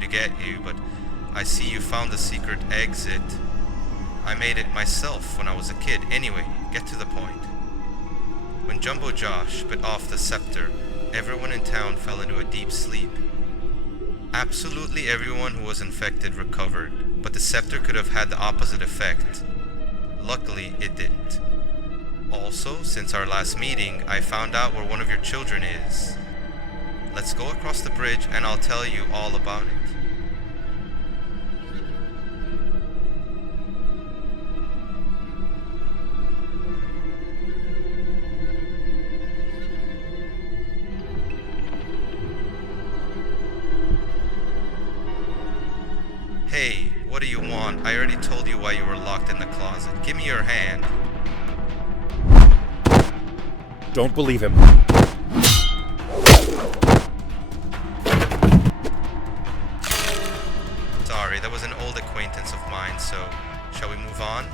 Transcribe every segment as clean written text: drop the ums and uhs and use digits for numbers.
To get you, but I see you found the secret exit. I made it myself when I was a kid. Anyway, get to the point. When Jumbo Josh bit off the scepter, everyone in town fell into a deep sleep. Absolutely everyone who was infected recovered, but the scepter could have had the opposite effect. Luckily, it didn't. Also, since our last meeting, I found out where one of your children is. Let's go across the bridge and I'll tell you all about it. Hey, what do you want? I already told you why you were locked in the closet. Give me your hand. Don't believe him. Sorry, that was an old acquaintance of mine, so shall we move on?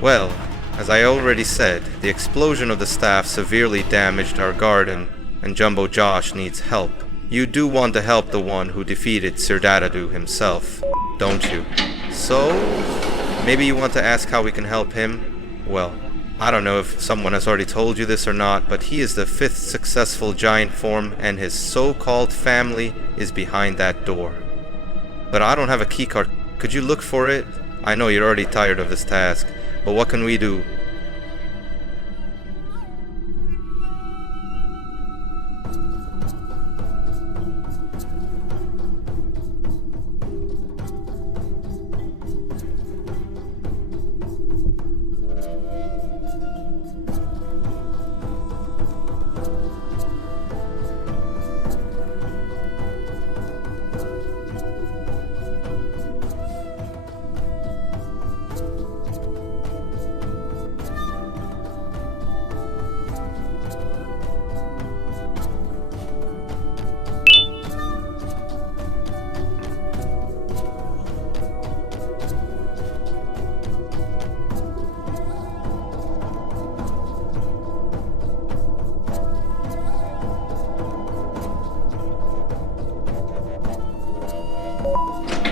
Well, as I already said, the explosion of the staff severely damaged our garden, and Jumbo Josh needs help. You do want to help the one who defeated Sir Dadadu himself, don't you? So, maybe you want to ask how we can help him? Well, I don't know if someone has already told you this or not, but he is the 5th successful giant form, and his so-called family is behind that door. But I don't have a keycard. Could you look for it? I know you're already tired of this task, but what can we do?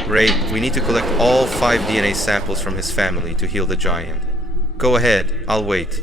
Great, we need to collect all 5 DNA samples from his family to heal the giant. Go ahead, I'll wait.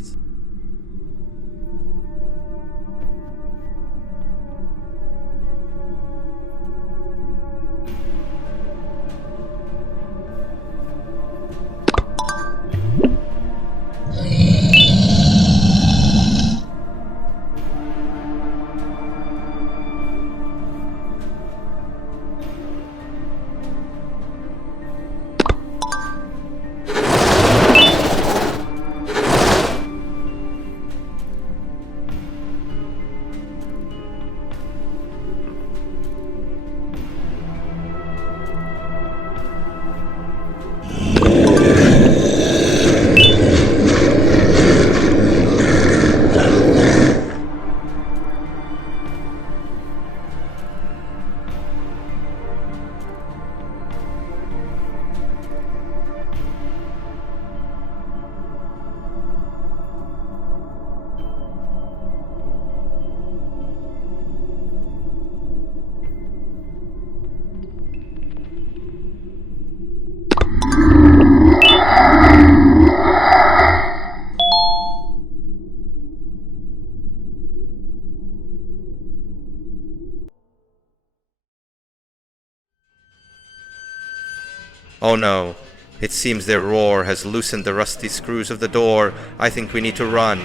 Oh no, it seems their roar has loosened the rusty screws of the door. I think we need to run.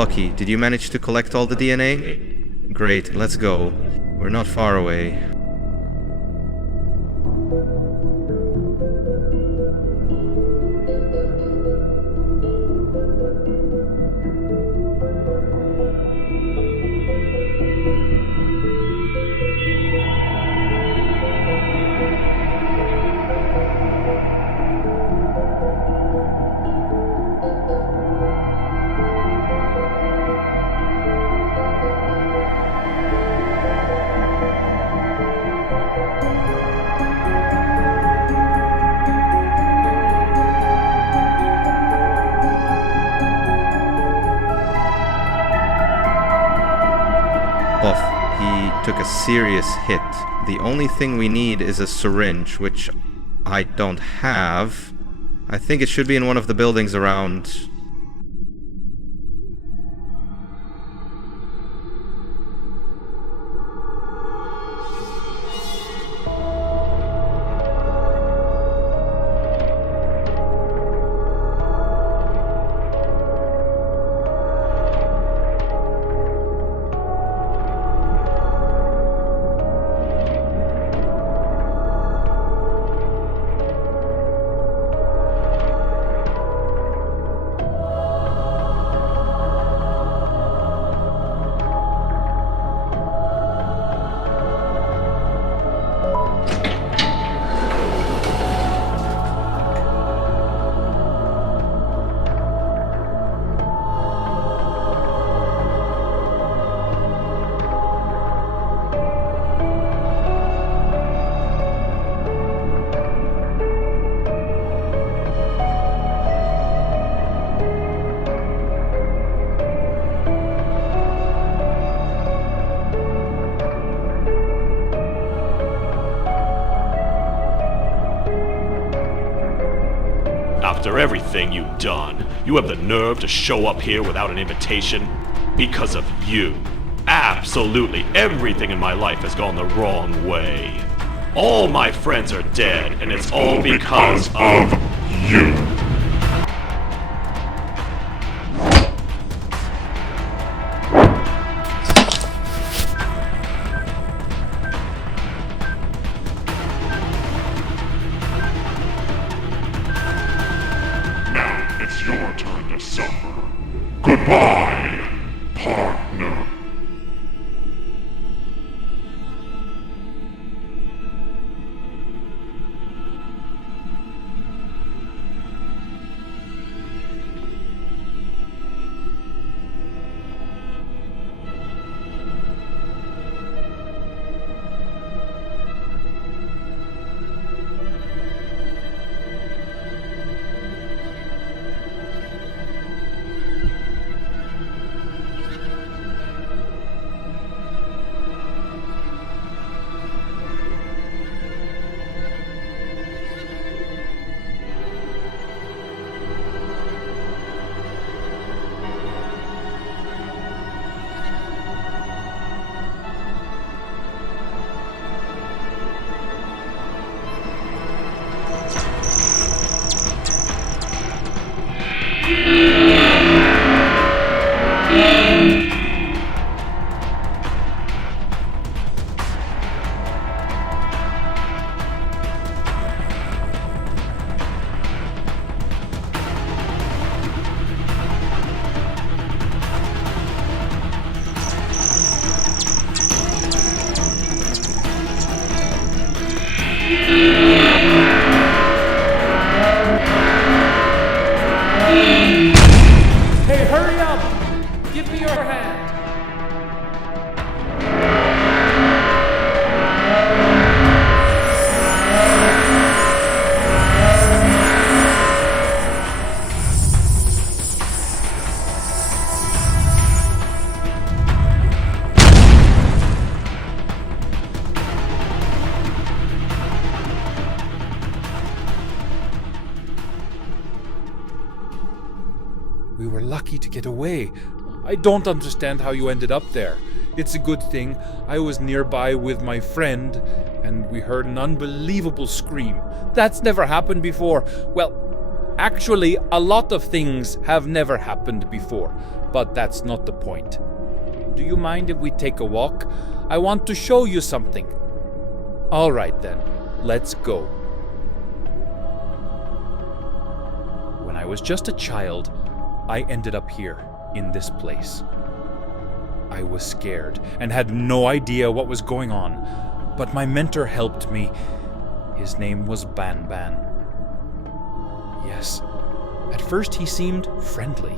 lucky. Did you manage to collect all the DNA? Great, let's go. We're not far away. He took a serious hit. The only thing we need is a syringe, which I don't have. I think it should be in one of the buildings around. After everything you've done, you have the nerve to show up here without an invitation? Because of you. Absolutely everything in my life has gone the wrong way. All my friends are dead, and it's all because of you. It's your turn to suffer. Goodbye, partner. Hey, hurry up! Give me your hand! We were lucky to get away. I don't understand how you ended up there. It's a good thing I was nearby with my friend, and we heard an unbelievable scream. That's never happened before. Well, Actually, a lot of things have never happened before, but that's not the point. Do you mind if we take a walk? I want to show you something. All right then, let's go. When I was just a child, I ended up here, in this place. I was scared and had no idea what was going on, but my mentor helped me. His name was Banban. Yes, at first he seemed friendly.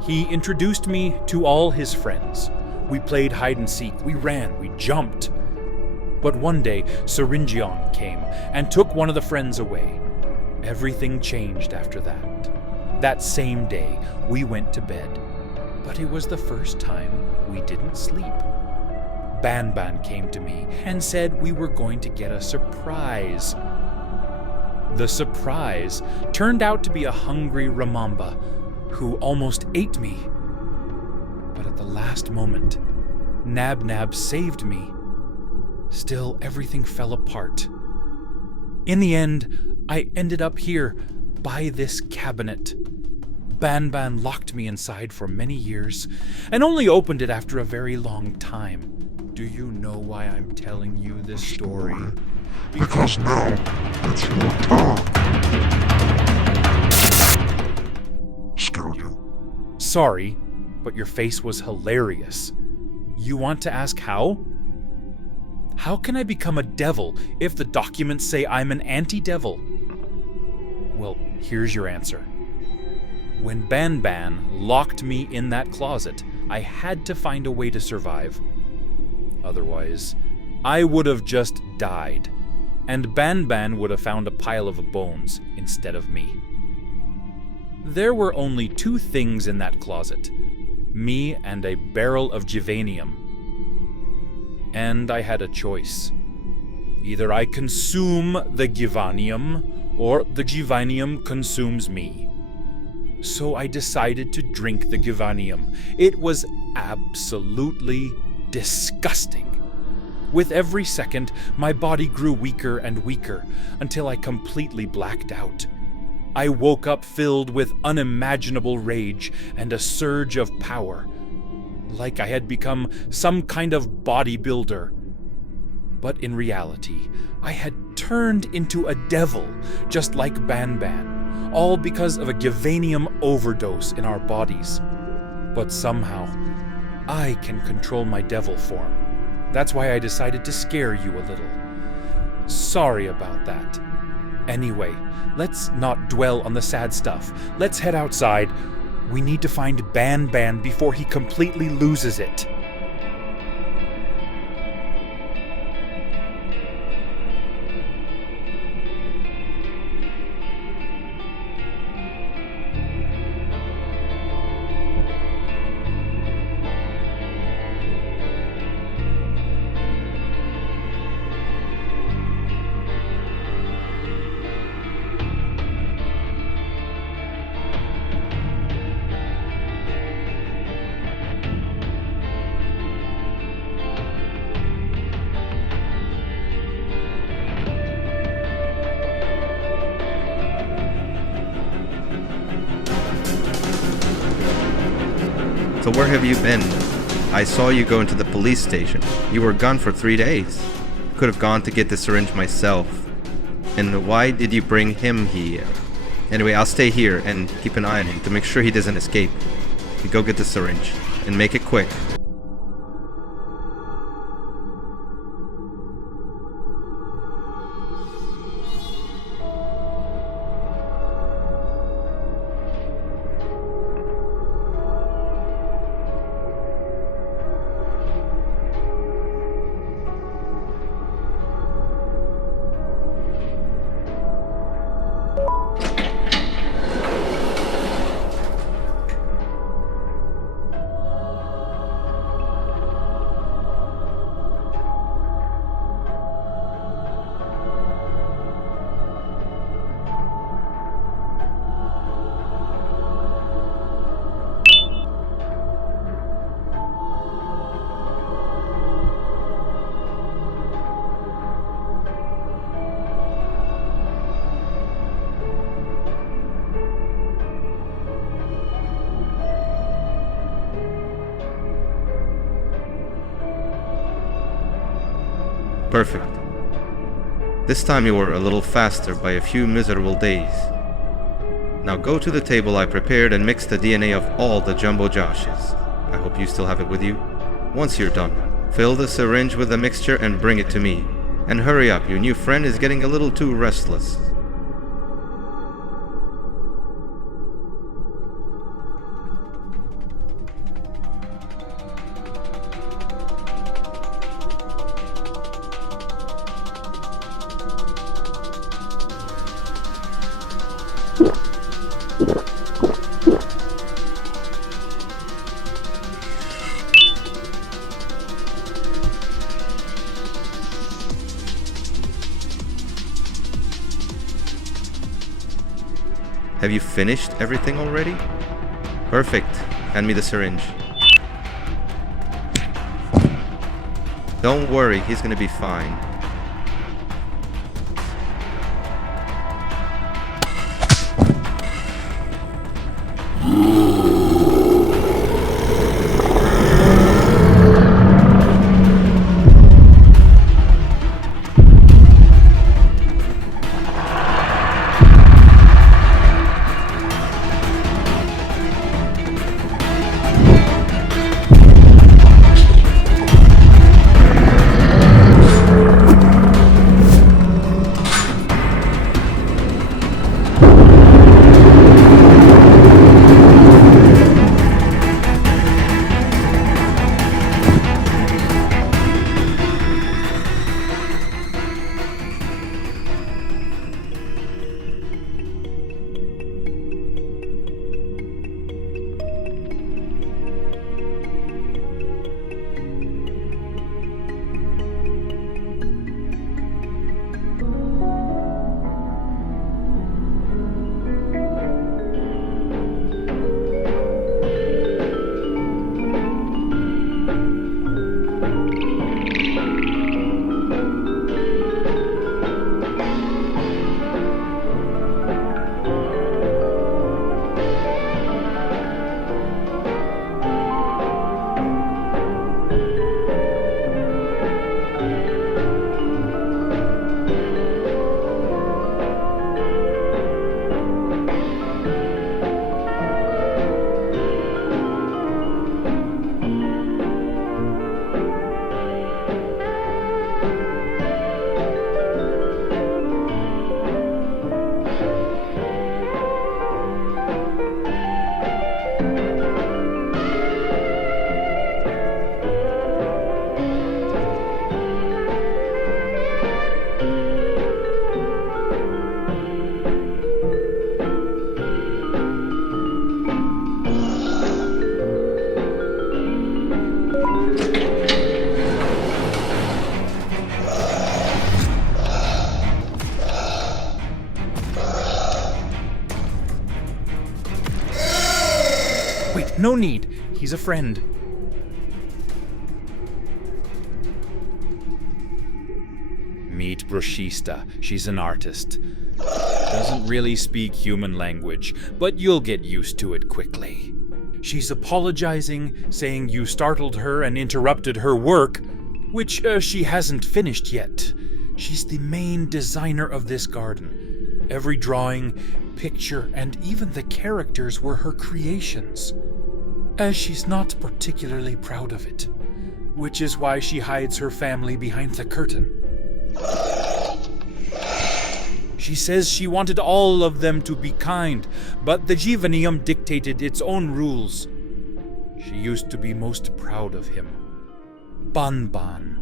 He introduced me to all his friends. We played hide and seek, we ran, we jumped. But one day, Syringion came and took one of the friends away. Everything changed after that. That same day, we went to bed. But it was the first time we didn't sleep. Banban came to me and said we were going to get a surprise. The surprise turned out to be a hungry Ramamba who almost ate me. But at the last moment, Nab saved me. Still, everything fell apart. In the end, I ended up here, by this cabinet. Banban locked me inside for many years, and only opened it after a very long time. Do you know why I'm telling you this story? Because now it's your turn. Scared you? Sorry, but your face was hilarious. You want to ask how? How can I become a devil if the documents say I'm an anti-devil? Well, here's your answer. When Banban locked me in that closet, I had to find a way to survive. Otherwise, I would have just died, and Banban would have found a pile of bones instead of me. There were only two things in that closet, me and a barrel of Givanium. And I had a choice. Either I consume the Givanium, or the Givanium consumes me. So I decided to drink the Givanium. It was absolutely disgusting. With every second, my body grew weaker and weaker until I completely blacked out. I woke up filled with unimaginable rage and a surge of power, like I had become some kind of bodybuilder. But in reality, I had turned into a devil, just like Banban, all because of a Givanium overdose in our bodies. But somehow, I can control my devil form. That's why I decided to scare you a little. Sorry about that. Anyway, let's not dwell on the sad stuff. Let's head outside. We need to find Banban before he completely loses it. So where have you been? I saw you go into the police station. You were gone for 3 days. Could have gone to get the syringe myself. And why did you bring him here? Anyway, I'll stay here and keep an eye on him to make sure he doesn't escape. You go get the syringe, and make it quick. Perfect. This time you were a little faster by a few miserable days. Now go to the table I prepared and mix the DNA of all the Jumbo Joshes. I hope you still have it with you. Once you're done, fill the syringe with the mixture and bring it to me. And hurry up, your new friend is getting a little too restless. Have you finished everything already? Perfect. Hand me the syringe. Don't worry, he's gonna be fine. No need. He's a friend. Meet Brashista. She's an artist. Doesn't really speak human language, but you'll get used to it quickly. She's apologizing, saying you startled her and interrupted her work, which she hasn't finished yet. She's the main designer of this garden. Every drawing, picture, and even the characters were her creations. She's not particularly proud of it, which is why she hides her family behind the curtain. She says she wanted all of them to be kind, but the Jivanium dictated its own rules. She used to be most proud of him, Banban.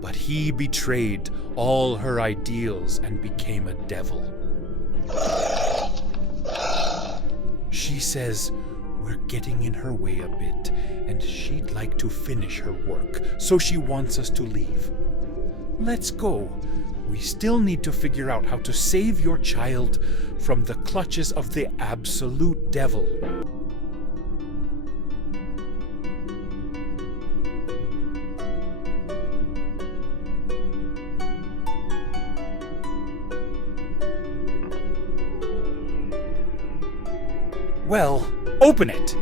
But he betrayed all her ideals and became a devil. She says we're getting in her way a bit, and she'd like to finish her work, so she wants us to leave. Let's go. We still need to figure out how to save your child from the clutches of the absolute devil. Well, open it!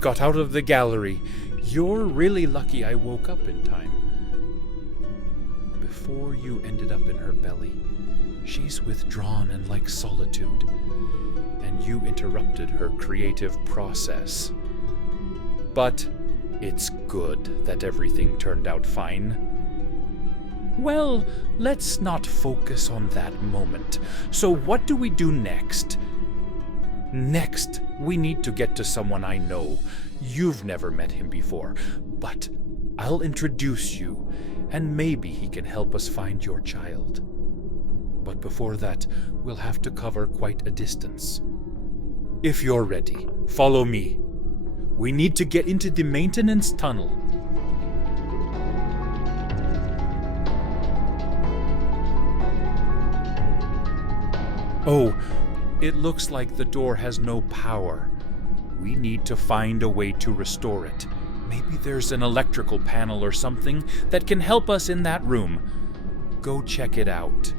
got out of the gallery. You're really lucky I woke up in time. Before you ended up in her belly, she's withdrawn and like solitude, and you interrupted her creative process. But it's good that everything turned out fine. Well, let's not focus on that moment. So what do we do next? Next, we need to get to someone I know. You've never met him before, but I'll introduce you, and maybe he can help us find your child. But before that, we'll have to cover quite a distance. If you're ready, follow me. We need to get into the maintenance tunnel. Oh, it looks like the door has no power. We need to find a way to restore it. Maybe there's an electrical panel or something that can help us in that room. Go check it out.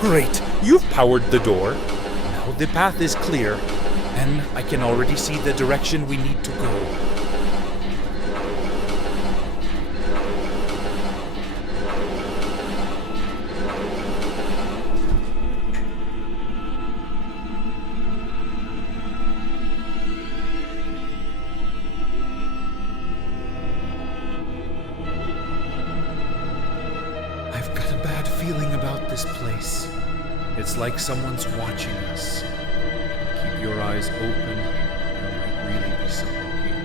Great, you've powered the door. Now the path is clear, and I can already see the direction we need to go. I've got a bad feeling about this place. It's like someone's watching us. Keep your eyes open. There might really be someone here.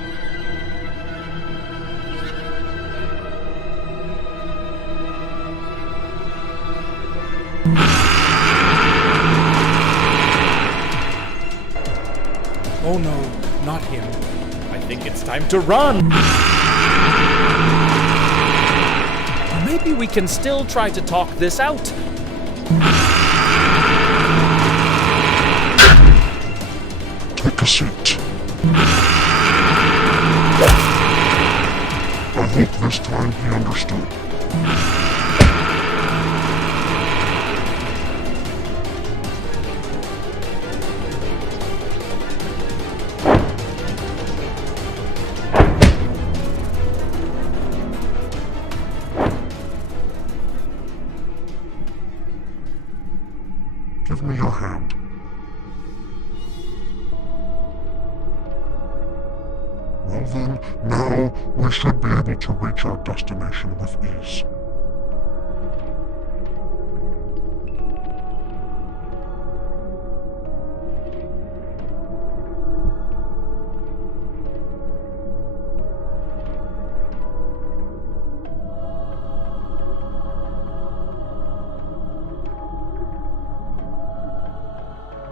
Oh no, not him. I think it's time to run! Or maybe we can still try to talk this out. Take a seat. I hope this time he understood. Give me your hand. Well then, now we should be able to reach our destination with ease.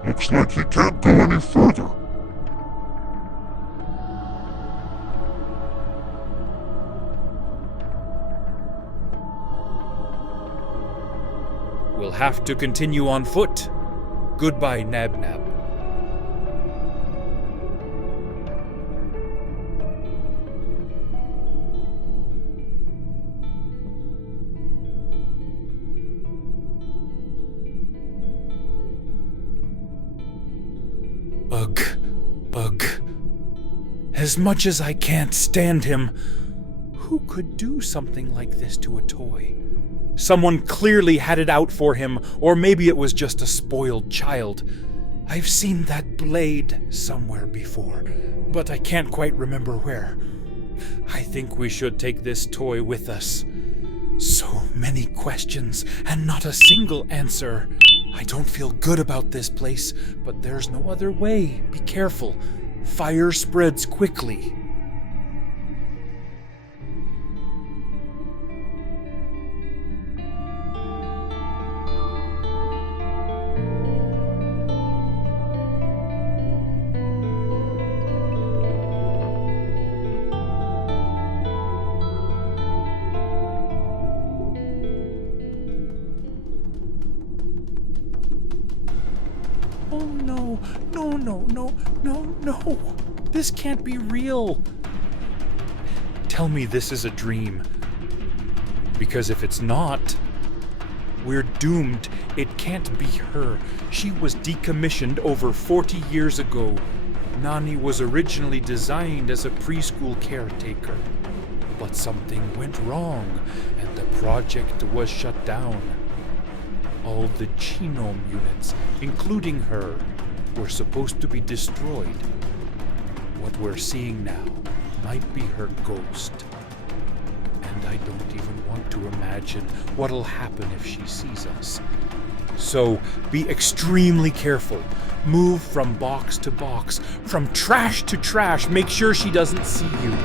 Looks like he can't go any further. We'll have to continue on foot. Goodbye, Nab-Nab. Ugh. Ugh. As much as I can't stand him, who could do something like this to a toy? Someone clearly had it out for him, or maybe it was just a spoiled child. I've seen that blade somewhere before, but I can't quite remember where. I think we should take this toy with us. So many questions and not a single answer. I don't feel good about this place, but there's no other way. Be careful. Fire spreads quickly. Oh no, no. This can't be real. Tell me this is a dream. Because if it's not, we're doomed. It can't be her. She was decommissioned over 40 years ago. Nani was originally designed as a preschool caretaker. But something went wrong, and the project was shut down. All the genome units, including her, were supposed to be destroyed. What we're seeing now might be her ghost. And I don't even want to imagine what'll happen if she sees us. So be extremely careful. Move from box to box, from trash to trash. Make sure she doesn't see you.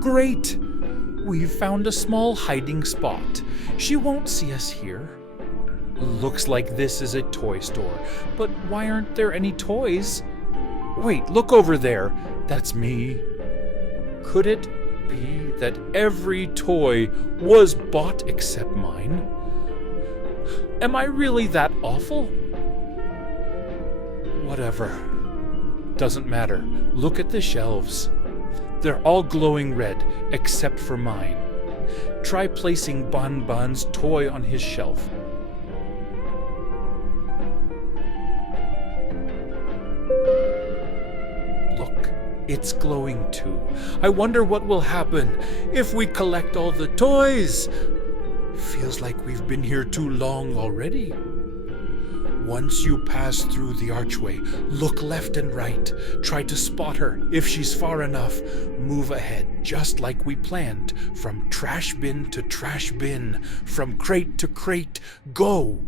Great! We've found a small hiding spot. She won't see us here. Looks like this is a toy store, but why aren't there any toys? Wait, look over there. That's me. Could it be that every toy was bought except mine? Am I really that awful? Whatever. Doesn't matter. Look at the shelves. They're all glowing red, except for mine. Try placing Banban's toy on his shelf. Look, it's glowing too. I wonder what will happen if we collect all the toys. Feels like we've been here too long already. Once you pass through the archway, look left and right. Try to spot her. If she's far enough, move ahead, just like we planned. From trash bin to trash bin, from crate to crate, go!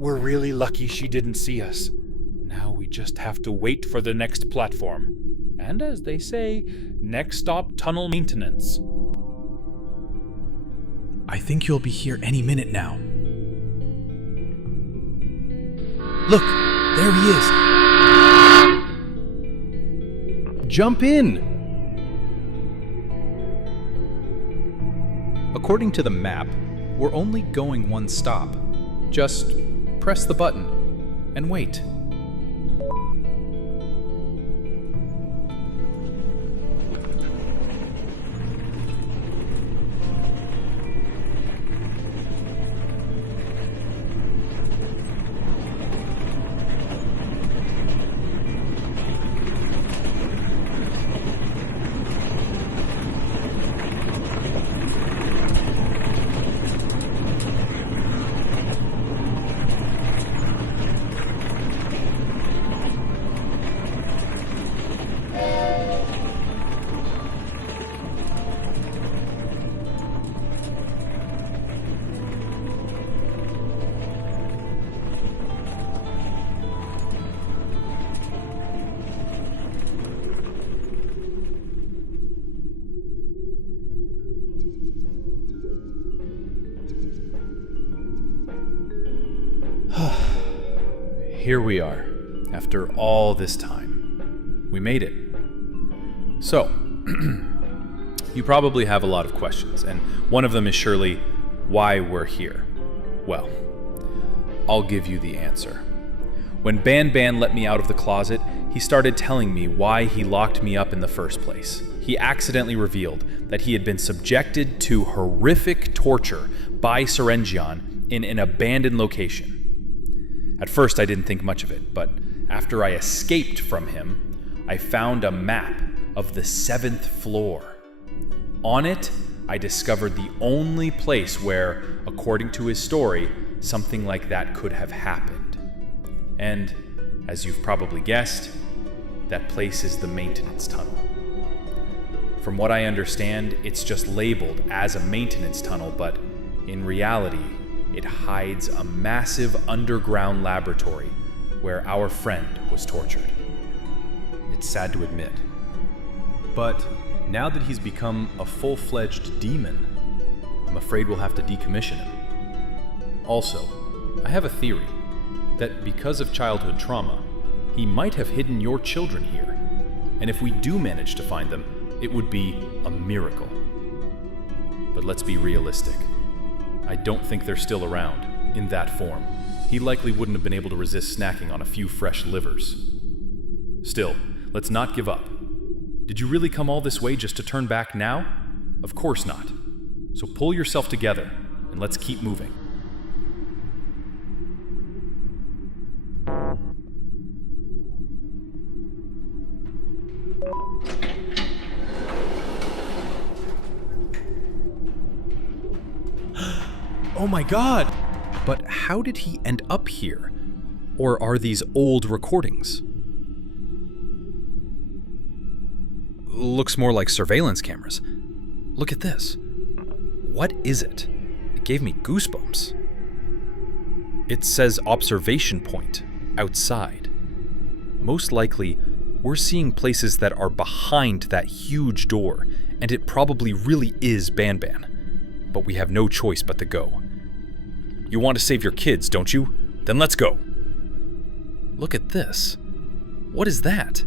We're really lucky she didn't see us. Now we just have to wait for the next platform. And as they say, next stop tunnel maintenance. I think you'll be here any minute now. Look, there he is. Jump in! According to the map, we're only going one stop. Just press the button and wait. here we are, after all this time. We made it. So, you probably have a lot of questions, and one of them is surely why we're here. Well, I'll give you the answer. When Banban let me out of the closet, he started telling me why he locked me up in the first place. He accidentally revealed that he had been subjected to horrific torture by Serengion in an abandoned location. At first I didn't think much of it, but after I escaped from him, I found a map of the 7th floor. On it, I discovered the only place where, according to his story, something like that could have happened. And, as you've probably guessed, that place is the maintenance tunnel. From what I understand, it's just labeled as a maintenance tunnel, but in reality, it hides a massive underground laboratory where our friend was tortured. It's sad to admit, but now that he's become a full-fledged demon, I'm afraid we'll have to decommission him. Also, I have a theory that because of childhood trauma, he might have hidden your children here. And if we do manage to find them, it would be a miracle. But let's be realistic. I don't think they're still around, in that form. He likely wouldn't have been able to resist snacking on a few fresh livers. Still, let's not give up. Did you really come all this way just to turn back now? Of course not. So pull yourself together, and let's keep moving. Oh my god! But how did he end up here? Or are these old recordings? Looks more like surveillance cameras. Look at this. What is it? It gave me goosebumps. It says observation point outside. Most likely, we're seeing places that are behind that huge door, and it probably really is Banban. But we have no choice but to go. You want to save your kids, don't you? Then let's go. Look at this. What is that?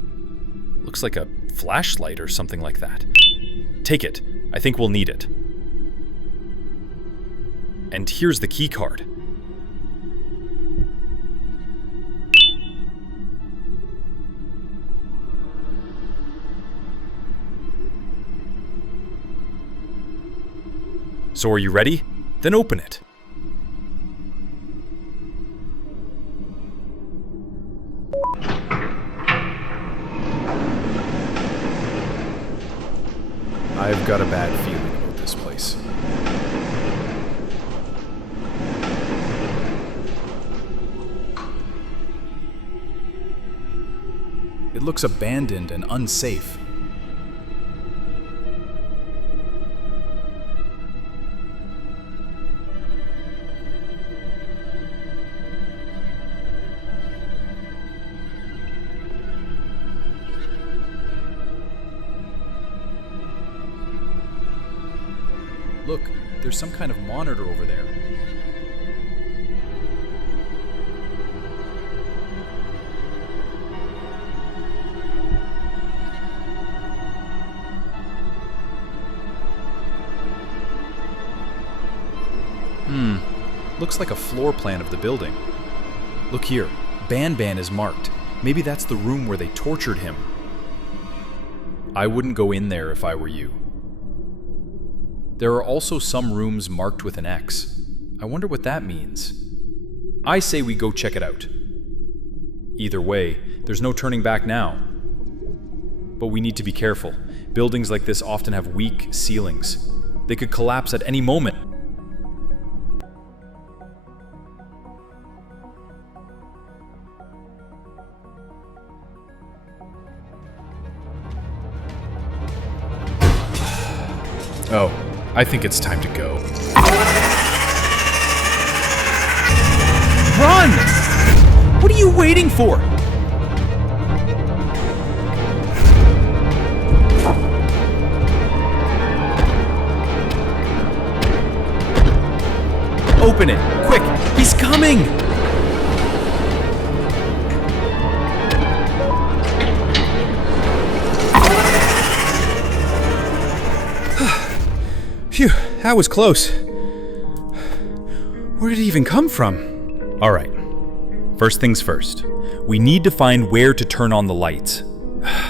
Looks like a flashlight or something like that. Take it. I think we'll need it. And here's the key card. So are you ready? Then open it. I've got a bad feeling about this place. It looks abandoned and unsafe. Look, there's some kind of monitor over there. Looks like a floor plan of the building. Look here, Banban is marked. Maybe that's the room where they tortured him. I wouldn't go in there if I were you. There are also some rooms marked with an X. I wonder what that means. I say we go check it out. Either way, there's no turning back now. But we need to be careful. Buildings like this often have weak ceilings. They could collapse at any moment. Oh, I think it's time to go. Run! What are you waiting for? Open it, quick! He's coming! Phew, that was close. Where did he even come from? All right. First things first. We need to find where to turn on the lights.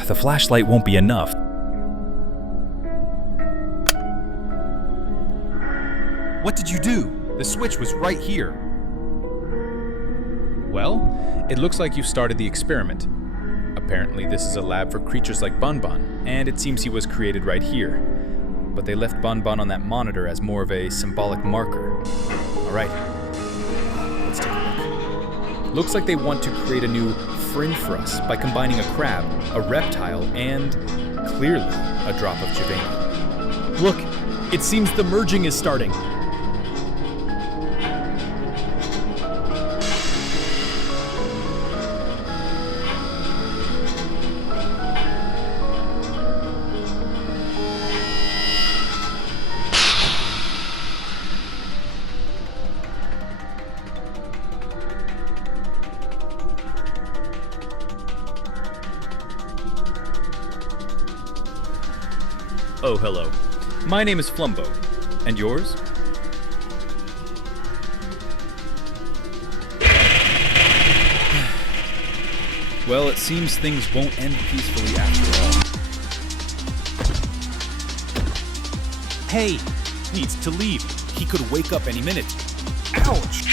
The flashlight won't be enough. What did you do? The switch was right here. Well, it looks like you started the experiment. Apparently this is a lab for creatures like Banban, and it seems he was created right here. But they left Banban on that monitor as more of a symbolic marker. Alright, let's take a look. Looks like they want to create a new friend for us by combining a crab, a reptile, and, clearly, a drop of Javani. Look, it seems the merging is starting. Oh, hello. My name is Flumbo. And yours? Well, it seems things won't end peacefully after all. Hey, needs to leave. He could wake up any minute. Ouch!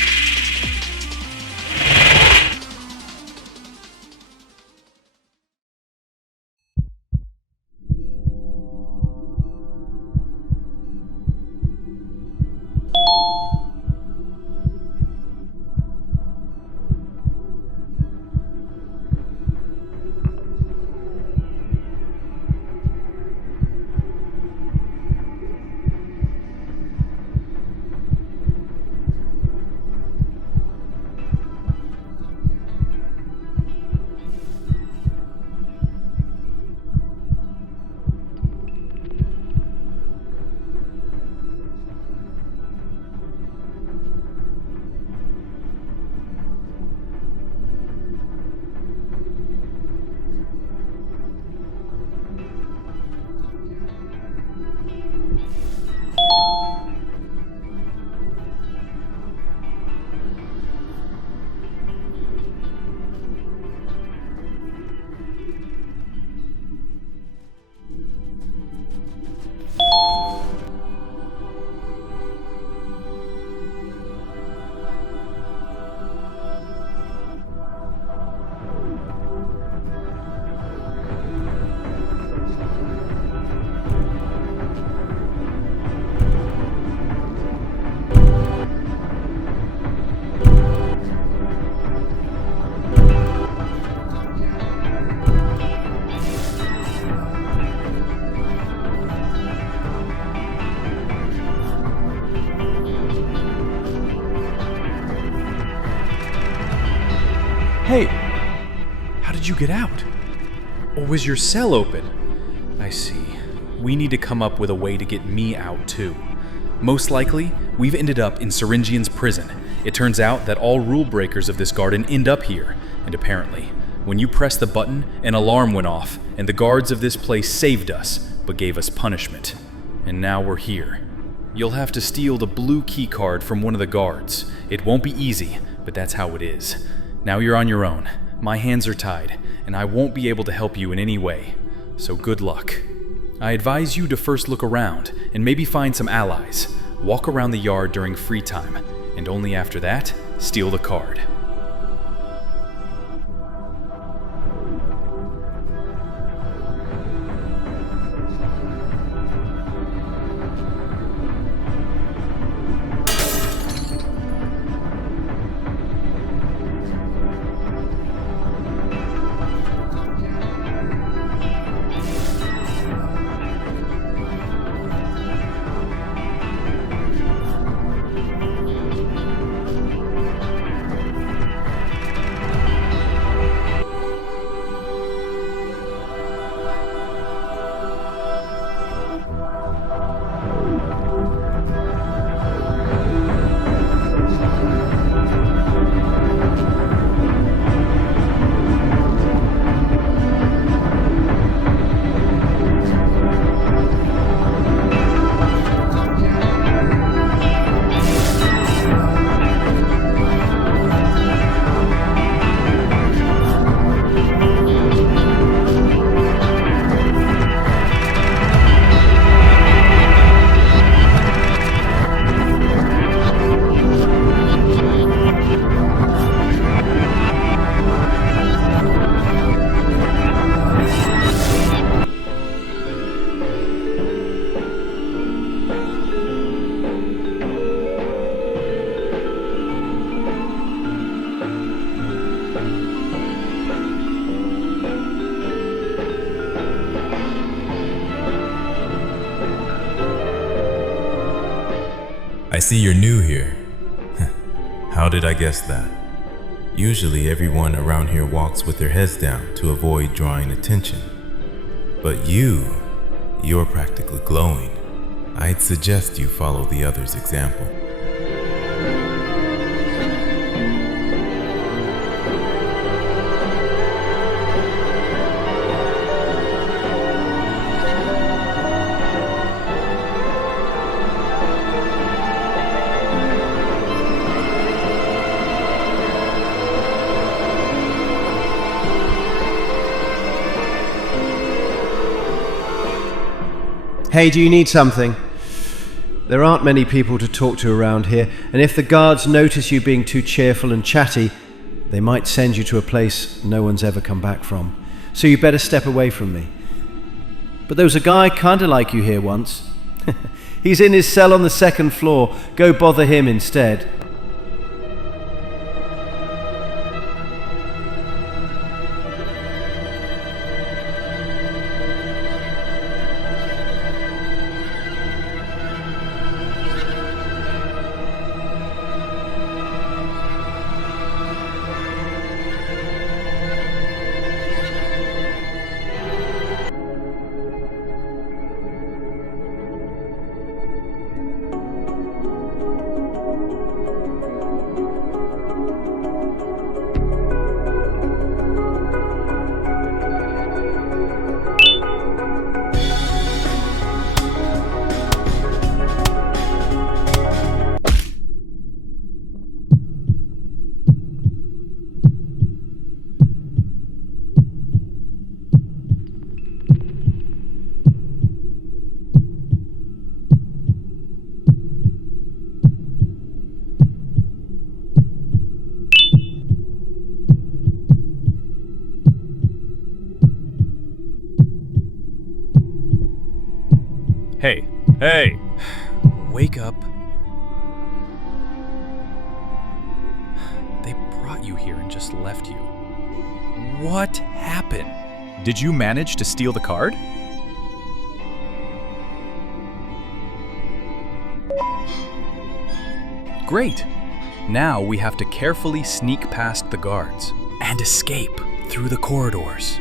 Hey, how did you get out? Or was your cell open? I see. We need to come up with a way to get me out too. Most likely, we've ended up in Syringian's prison. It turns out that all rule breakers of this garden end up here, and apparently, when you pressed the button, an alarm went off, and the guards of this place saved us, but gave us punishment. And now we're here. You'll have to steal the blue key card from one of the guards. It won't be easy, but that's how it is. Now you're on your own. My hands are tied, and I won't be able to help you in any way. So good luck. I advise you to first look around, and maybe find some allies. Walk around the yard during free time, and only after that, steal the card. I see you're new here. How did I guess that? Usually everyone around here walks with their heads down to avoid drawing attention. But you're practically glowing. I'd suggest you follow the others' example. Hey, do you need something? There aren't many people to talk to around here, and if the guards notice you being too cheerful and chatty, they might send you to a place no one's ever come back from. So you better step away from me. But there was a guy kinda like you here once. He's in his cell on the 2nd floor. Go bother him instead. Hey! Wake up. They brought you here and just left you. What happened? Did you manage to steal the card? Great! Now we have to carefully sneak past the guards and escape through the corridors.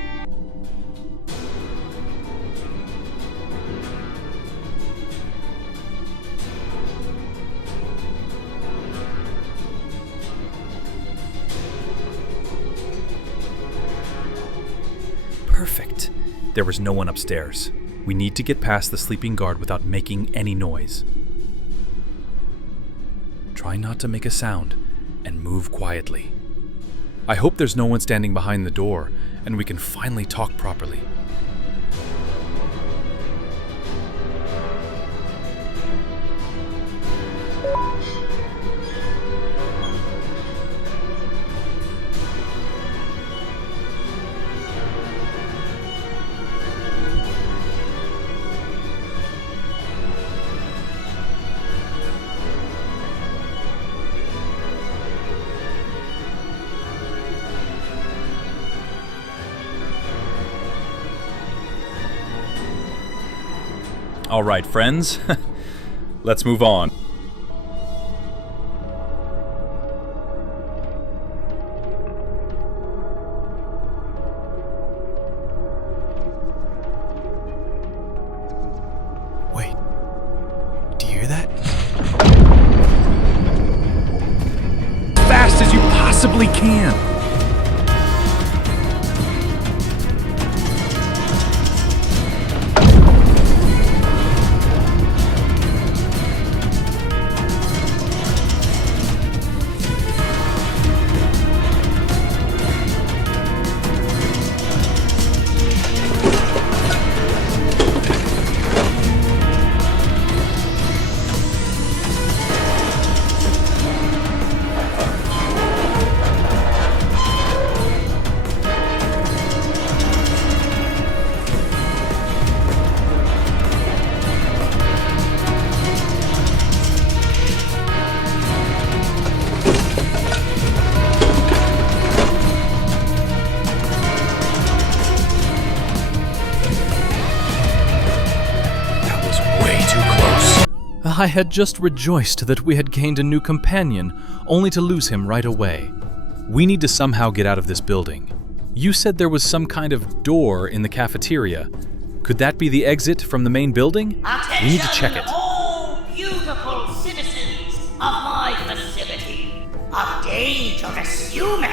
Perfect. There was no one upstairs. We need to get past the sleeping guard without making any noise. Try not to make a sound and move quietly. I hope there's no one standing behind the door and we can finally talk properly. All right, friends. Let's move on. Wait. Do you hear that? As fast as you possibly can. I had just rejoiced that we had gained a new companion, only to lose him right away. We need to somehow get out of this building. You said there was some kind of door in the cafeteria. Could that be the exit from the main building? We need to check it. All beautiful citizens of my facility. A dangerous human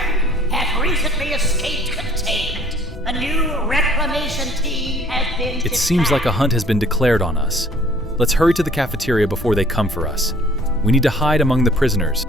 has recently escaped containment. A new reclamation team has been It seems like a hunt has been declared on us. Let's hurry to the cafeteria before they come for us. We need to hide among the prisoners.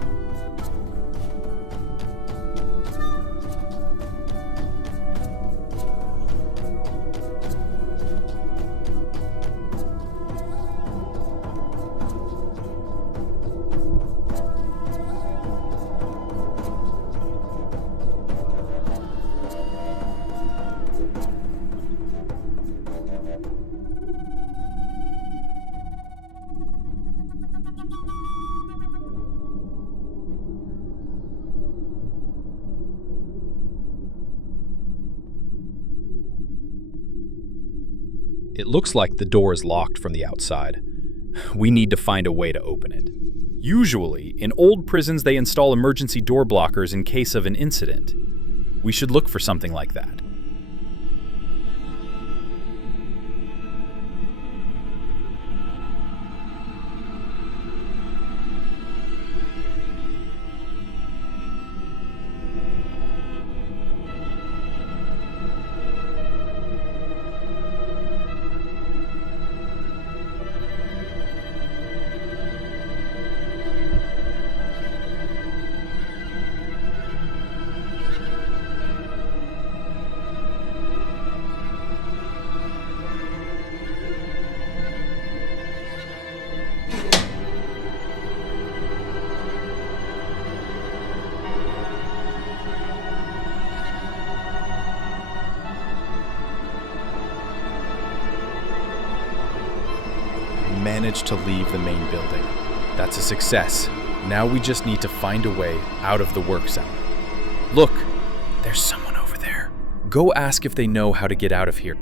It looks like the door is locked from the outside. We need to find a way to open it. Usually, in old prisons they install emergency door blockers in case of an incident. We should look for something like that. Managed to leave the main building. That's a success. Now we just need to find a way out of the work zone. Look, there's someone over there. Go ask if they know how to get out of here.